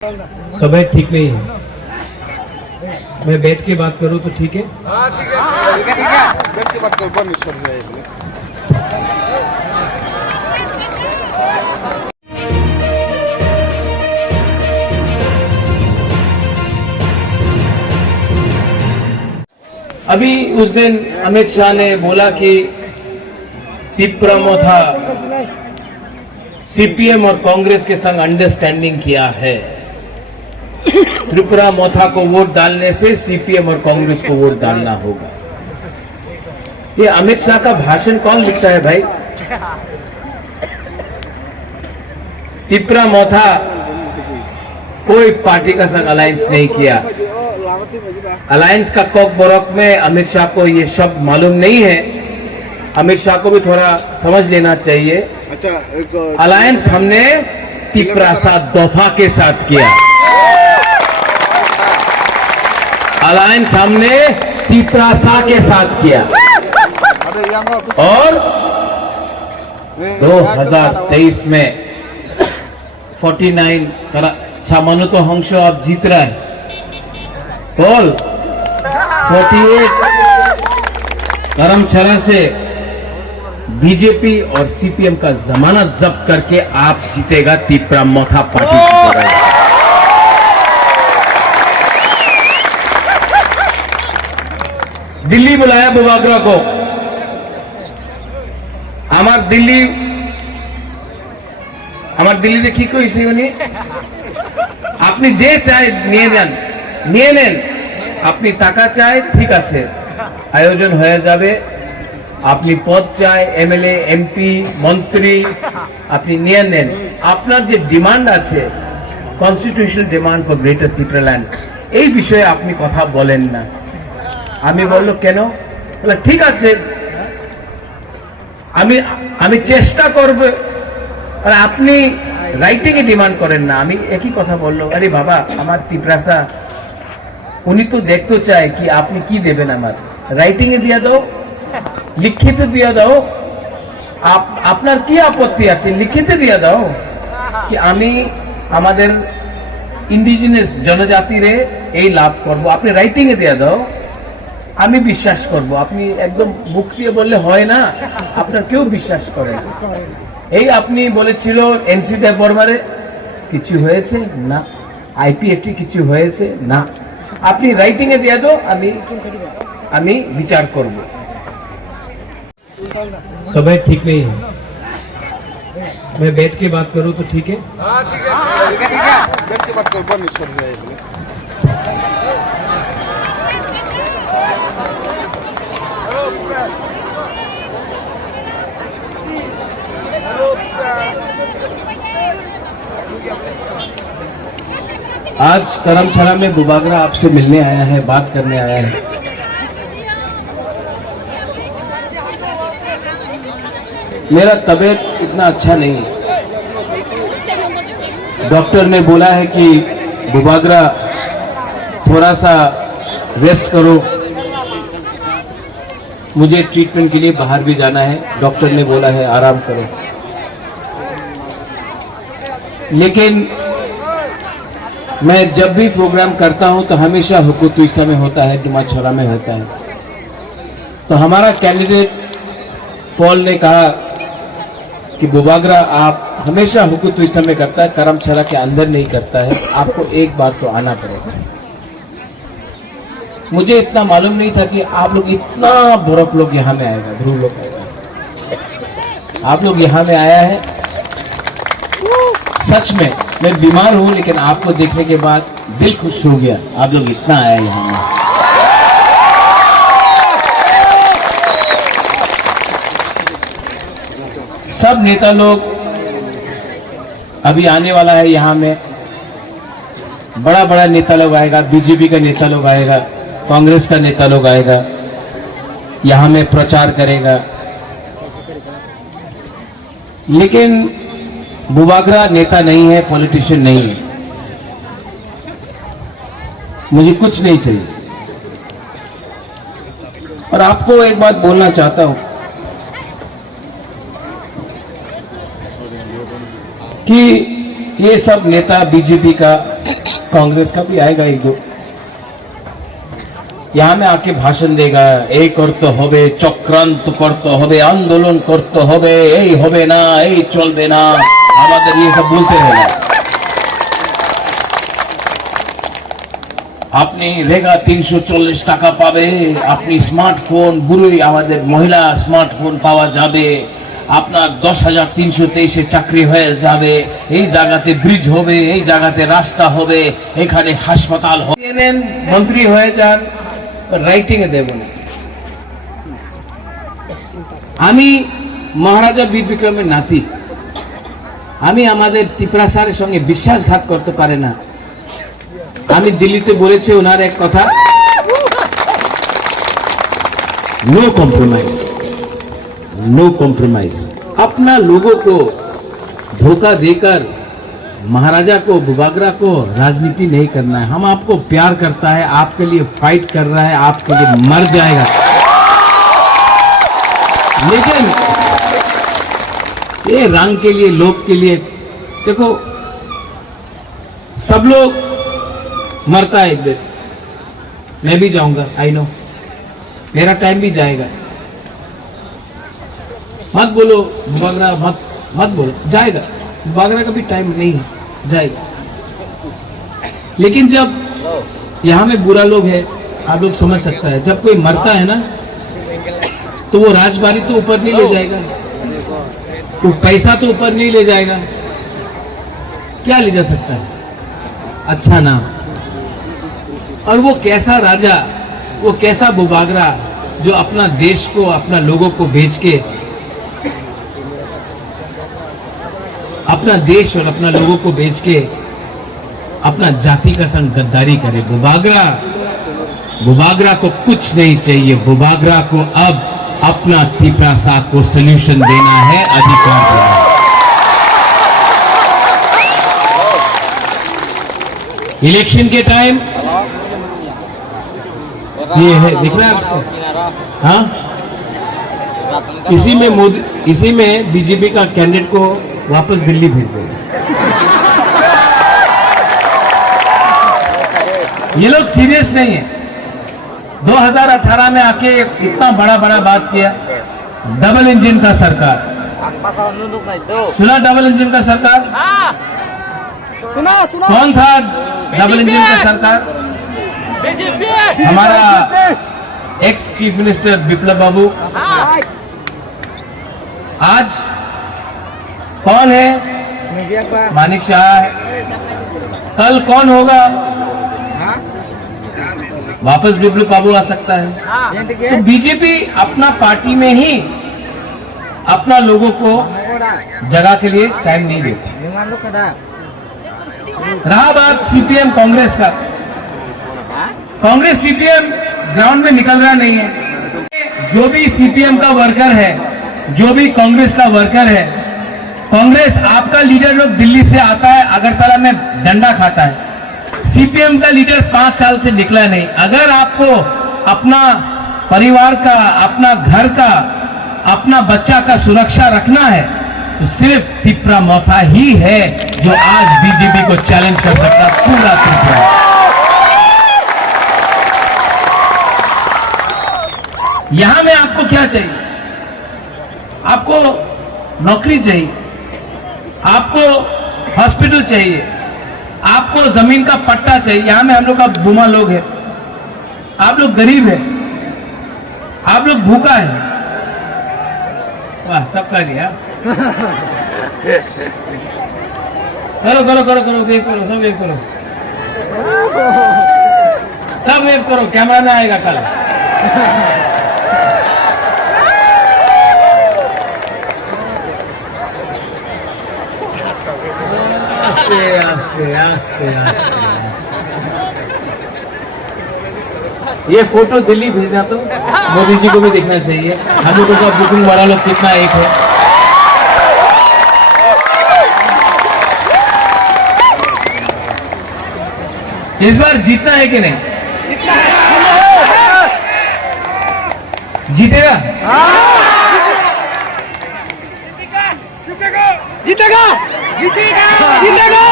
तबीयत ठीक नहीं है। मैं बैठ के बात करूं तो ठीक है? हाँ ठीक है बैठ के बात करो। बंद कर दिया अभी उस दिन अमित शाह ने बोला कि तिप्रामोथा सीपीएम और कांग्रेस के संग अंडरस्टैंडिंग किया है। त्रिपुरा मोथा को वोट डालने से सीपीएम और कांग्रेस को वोट डालना होगा। ये अमित शाह का भाषण कौन लिखता है भाई? त्रिपुरा मोथा कोई पार्टी का संग अलायंस नहीं किया। अलायंस का कोक बोरक में अमित शाह को ये शब्द मालूम नहीं है। अमित शाह को भी थोड़ा समझ लेना चाहिए। अच्छा, अलायंस हमने तिप्रासा दोफा के साथ किया। अलायंस हमने तिप्रासा के साथ किया और 2023 में 49 सामान्य तो हंस अब जीत रहा है। बोल 48 करमछरा से बीजेपी और सीपीएम का जमानत जब्त करके आप जीतेगा तिप्रामोथा पार्टी की तरह। दिल्ली बुलाया बुबागरा को। আমার দিল্লি কি কইছে উনি? আপনি যে চাই নিয়ে নেন। আপনি টাকা চাই, ঠিক আছে, আয়োজন হয়ে যাবে। আপনি পদ চাই, এমএলএ এমপি মন্ত্রী, আপনি নিয়ে নেন। আপনার যে ডিমান্ড আছে constitutional demand for greater Tripuraland, এই বিষয়ে আপনি কথা বলেন না। আমি বললো কেন? বলে ঠিক আছে, আমি চেষ্টা করব। আর আপনি রাইটিং এ ডিমান্ড করেন না। আমি একই কথা বললো, আরে বাবা আমার ত্রিপুরাসা উনি তো দেখতে চায় কি আপনি কি দেবেন। আমার রাইটিং এ দিয়ে দাও, লিখিত দিয়ে দাও। আপনার কি আপত্তি আছে? লিখিত দিয়ে দাও কি আমি আমাদের ইন্ডিজিনাস জনজাতিরে এই লাভ করব। আপনি রাইটিং এ দিয়ে দাও, আমি বিশ্বাস করব। আপনি একদম মুখ দিয়ে বললে হয় না, আপনার কেউ বিশ্বাস করে না। এই আপনি বলেছিল এনসি দেববর্মারে কিছু হয়েছে না, আইপিএফটি কিছু হয়েছে না। আপনি রাইটিং এ দিয়ে দাও, আমি বিচার করব। तबीयत ठीक नहीं है। मैं बैठ के बात करूं तो ठीक है? हाँ ठीक है बैठ के बात करो। बंद कर दिया आज करमछरा में बुबागरा आपसे मिलने आया है, बात करने आया है। मेरा तबीयत इतना अच्छा नहीं है। डॉक्टर ने बोला है कि बुबागरा थोड़ा सा रेस्ट करो। मुझे ट्रीटमेंट के लिए बाहर भी जाना है। डॉक्टर ने बोला है आराम करो। लेकिन मैं जब भी प्रोग्राम करता हूं तो हमेशा हुकुतुइसा में होता है, डिमाछरा में होता है। तो हमारा कैंडिडेट पॉल ने कहा कि बुबागरा आप हमेशा हुकुतुइसा में करता है, करमछरा के अंदर नहीं करता है, आपको एक बार तो आना पड़ेगा। मुझे इतना मालूम नहीं था कि आप लोग इतना बुरक लोग यहाँ में आएगा, ध्रुव लोग आएगा। आप लोग यहाँ में आया है। सच में मैं बीमार हूं, लेकिन आपको देखने के बाद दिल खुश हो गया। आप लोग इतना आए यहाँ में। सब नेता लोग अभी आने वाला है यहाँ में। बड़ा बड़ा नेता लोग आएगा, बीजेपी का नेता लोग आएगा, कांग्रेस का नेता लोग आएगा, यहाँ में प्रचार करेगा। लेकिन बुबागरा नेता नहीं है, पॉलिटिशियन नहीं है। मुझे कुछ नहीं चाहिए। और आपको एक बात बोलना चाहता हूं कि ये सब नेता बीजेपी का कांग्रेस का भी आएगा एक दो, यहाँ में आके भाषण देगा, এই করতে হবে, চক্রান্ত করতে হবে, আন্দোলন করতে হবে, এই হবে না, এই চলবে না, আমাদের ये सब बोलते रहना। আপনি রেগা 340 টাকা পাবে, আপনি স্মার্টফোন, বুড়োই আমাদের মহিলা স্মার্টফোন পাওয়া যাবে, আপনার 10,323 চাকরি হয়ে যাবে, এই জায়গাতে ব্রিজ হবে, এই জায়গাতে রাস্তা হবে, এখানে হাসপাতাল হবে, মন্ত্রী হয়ে যান, রাইটিং এ দেব না। আমি মহারাজা বীর বিক্রমের নাতি, আমি আমাদের ত্রিপুরাসারের সঙ্গে বিশ্বাসঘাত করতে পারে না। আমি দিল্লিতে বলেছি ওনার এক কথা, नो कॉम्प्रोमाइज, नो कॉम्प्रोमाइज। अपना लोगों को धोखा देकर महाराजा को, बुबागरा को राजनीति नहीं करना है। हम आपको प्यार करता है, आपके लिए फाइट कर रहा है, आपके लिए मर जाएगा, लेकिन ये रंग के लिए, लोग के लिए, देखो सब लोग मरता है एक दिन, मैं भी जाऊंगा, आई नो, मेरा टाइम भी जाएगा। मत बोलो बुबागरा, मत बोलो, जाएगा, बुबागरा का भी टाइम नहीं है, जाएगा। लेकिन जब यहां में बुरा लोग है, आप लोग समझ सकता है, जब कोई मरता है ना तो वो राजबारी तो ऊपर नहीं ले जाएगा, वो पैसा तो ऊपर नहीं ले जाएगा, क्या ले जा सकता है? अच्छा नाम। और वो कैसा राजा, वो कैसा बुबागरा जो अपना देश को, अपना लोगों को बेच के, अपना देश और अपना लोगों को बेच के अपना जाति का संग गद्दारी करे। बुबागरा को कुछ नहीं चाहिए, बुबागरा को अब अपना त्रिपुरा को सल्यूशन देना है, अधिकार देना है। इलेक्शन के टाइम ये है, दिख रहा है आपको? हाँ, इसी में बीजेपी का कैंडिडेट को वापस दिल्ली भेज देगा। ये लोग सीरियस नहीं है। 2018 में आके इतना बड़ा बात किया, डबल इंजन का सरकार, सुना डबल इंजन का सरकार? सुना। कौन था डबल इंजन का सरकार? हमारा एक्स चीफ मिनिस्टर विप्लव बाबू। आज कौन है? मानिक शाह है। कल कौन होगा? वापस विप्लव बाबू आ सकता है। तो बीजेपी अपना पार्टी में ही अपना लोगों को जगह के लिए टाइम नहीं देती। रहा बात सीपीएम कांग्रेस का, कांग्रेस सीपीएम ग्राउंड में निकल रहा नहीं है। जो भी सीपीएम का वर्कर है, जो भी कांग्रेस का वर्कर है, कांग्रेस आपका लीडर लोग दिल्ली से आता है, अगरतला में डंडा खाता है। सीपीएम का लीडर 5 साल से निकला नहीं। अगर आपको अपना परिवार का, अपना घर का, अपना बच्चा का सुरक्षा रखना है तो सिर्फ त्रिपुरा मोथा ही है जो आज बीजेपी को चैलेंज कर सकता पूरा त्रिपुरा। यहां में आपको क्या चाहिए? आपको नौकरी चाहिए, आपको हॉस्पिटल चाहिए, आपको जमीन का पट्टा चाहिए। यहां में हम लोग का बुमा लोग है, आप लोग गरीब है, आप लोग भूखा है। वाह, सबका दिया। करो करो करो करो, वेव करो, सब वेव करो, सब वेव करो, कैमरा में आएगा कल। आस्ते आस्ते आस्ते आस्ते। ये फोटो दिल्ली भेजना तो मोदी जी को भी देखना चाहिए। हम लोगों का बुकिंग वाला लोग कितना एक है। इस बार जीतना है कि नहीं? जीतेगा? जीतेगा जीतेगा जीतेगा जीतेगा।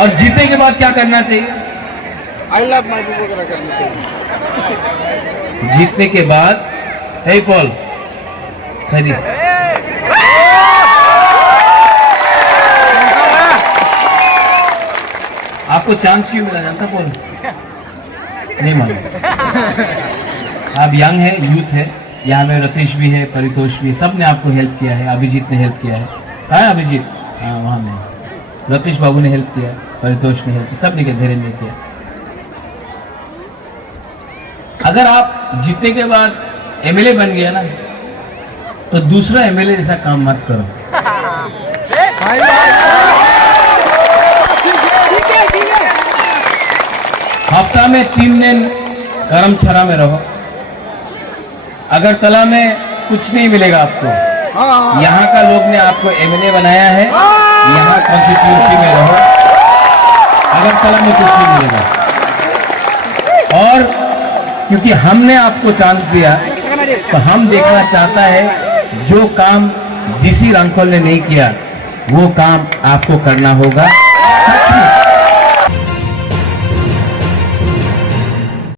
और जीतने के बाद क्या करना चाहिए? आई लव महबूब वगैरह करनी चाहिए। जीतने के बाद हे पॉल सही आपको चांस क्यों मिला जानता पॉल? नहीं मालूम। आप यंग है, यूथ है, यहाँ में रतीश भी है, परितोष भी, सब ने आपको हेल्प किया है, अभिजीत ने हेल्प किया है। हाँ अभिजीत, हाँ वहां में रतीश बाबू ने हेल्प किया, परितोष ने हेल्प किया, सब ने धैर्य ने किया। अगर आप जीतने के बाद एमएलए बन गया ना, तो दूसरा एमएलए जैसा काम मत करो। हफ्ता में 3 दिन करमछरा में रहो। अगरतला में कुछ नहीं मिलेगा आपको। यहाँ का लोग ने आपको एमएलए बनाया है, यहाँ कॉन्स्टिट्यूंसी में रहो। अगरतला में कुछ नहीं मिलेगा। और क्योंकि हमने आपको चांस दिया, तो हम देखना चाहता है जो काम डीसी रामफल ने नहीं किया, वो काम आपको करना होगा।